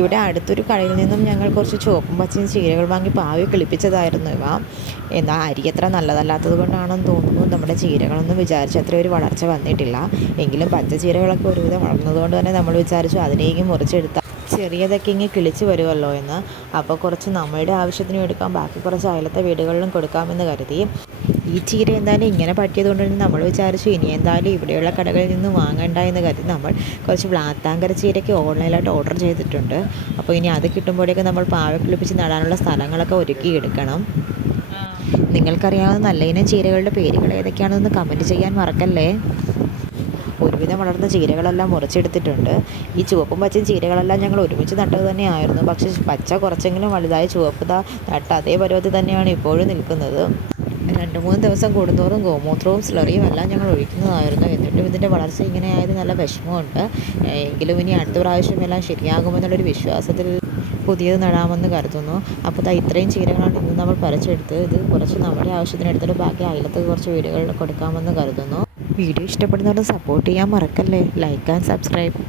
ഇവിടെ അടുത്തൊരു കടയിൽ നിന്നും ഞങ്ങൾ കുറച്ച് ചുവപ്പും പച്ചയും ചീരകൾ വാങ്ങി പാവി കിളിപ്പിച്ചതായിരുന്നു ഇവ. എന്നാൽ അരി അത്ര നല്ലതല്ലാത്തത് കൊണ്ടാണെന്ന് തോന്നുന്നു നമ്മുടെ ചീരകളൊന്നും വിചാരിച്ചത്ര ഒരു വളർച്ച വന്നിട്ടില്ല. എങ്കിലും പച്ച ചീരകളൊക്കെ ഒരുവിധം വളർന്നതുകൊണ്ട് തന്നെ നമ്മൾ വിചാരിച്ചു അതിനെയും മുറിച്ചെടുത്താൽ ചെറിയതൊക്കെ ഇങ്ങനെ കിളിച്ച് വരുമല്ലോ എന്ന്. അപ്പോൾ കുറച്ച് നമ്മളുടെ ആവശ്യത്തിനും എടുക്കാം, ബാക്കി കുറച്ച് അയലത്തെ വീടുകളിലും കൊടുക്കാമെന്ന് കരുതി. ഈ ചീര എന്തായാലും ഇങ്ങനെ പറ്റിയതുകൊണ്ട് തന്നെ നമ്മൾ വിചാരിച്ചു ഇനി എന്തായാലും ഇവിടെയുള്ള കടകളിൽ നിന്ന് വാങ്ങണ്ട എന്ന് കരുതി നമ്മൾ കുറച്ച് ബ്ലാത്താങ്കര ചീരയ്ക്ക് ഓൺലൈനായിട്ട് ഓർഡർ ചെയ്തിട്ടുണ്ട്. അപ്പോൾ ഇനി അത് കിട്ടുമ്പോഴേക്കും നമ്മൾ പാവ കിളിപ്പിച്ച് നടാനുള്ള സ്ഥലങ്ങളൊക്കെ ഒരുക്കിയെടുക്കണം. നിങ്ങൾക്കറിയാവുന്ന നല്ല ഇനം ചീരകളുടെ പേരുകൾ ഏതൊക്കെയാണെന്ന് കമൻറ്റ് ചെയ്യാൻ മറക്കല്ലേ. ഒരുവിധം വളർന്ന ചീരകളെല്ലാം മുറിച്ചെടുത്തിട്ടുണ്ട്. ഈ ചുവപ്പും പച്ചയും ചീരകളെല്ലാം ഞങ്ങൾ ഒരുമിച്ച് നട്ടത് തന്നെയായിരുന്നു. പക്ഷേ പച്ച കുറച്ചെങ്കിലും വലുതായി ചുവപ്പ് നട്ട അതേ പരുവത്തിൽ തന്നെയാണ് ഇപ്പോഴും നിൽക്കുന്നത്. 2-3 ദിവസം കൂടുന്തോറും ഗോമൂത്രവും സ്ലറിയും എല്ലാം ഞങ്ങൾ ഒഴിക്കുന്നതായിരുന്നു. എന്നിട്ടും ഇതിൻ്റെ വളർച്ച ഇങ്ങനെ ആയത് നല്ല വിഷമമുണ്ട്. എങ്കിലും ഇനി അടുത്ത പ്രാവശ്യം എല്ലാം ശരിയാകുമെന്നുള്ളൊരു വിശ്വാസത്തിൽ പുതിയത് നടാമെന്ന് കരുതുന്നു. അപ്പോൾ ഇത്രയും ചീരകളാണ് ഇന്ന് നമ്മൾ പറിച്ചെടുത്ത്. ഇത് കുറച്ച് നമ്മുടെ ആവശ്യത്തിന് എടുത്തിട്ട് ബാക്കി അയലത്ത് കുറച്ച് വീടുകളിൽ കൊടുക്കാമെന്ന് കരുതുന്നു. വീഡിയോ ഇഷ്ടപ്പെടുന്നവർ സപ്പോർട്ട് ചെയ്യാൻ മറക്കല്ലേ. Like and subscribe.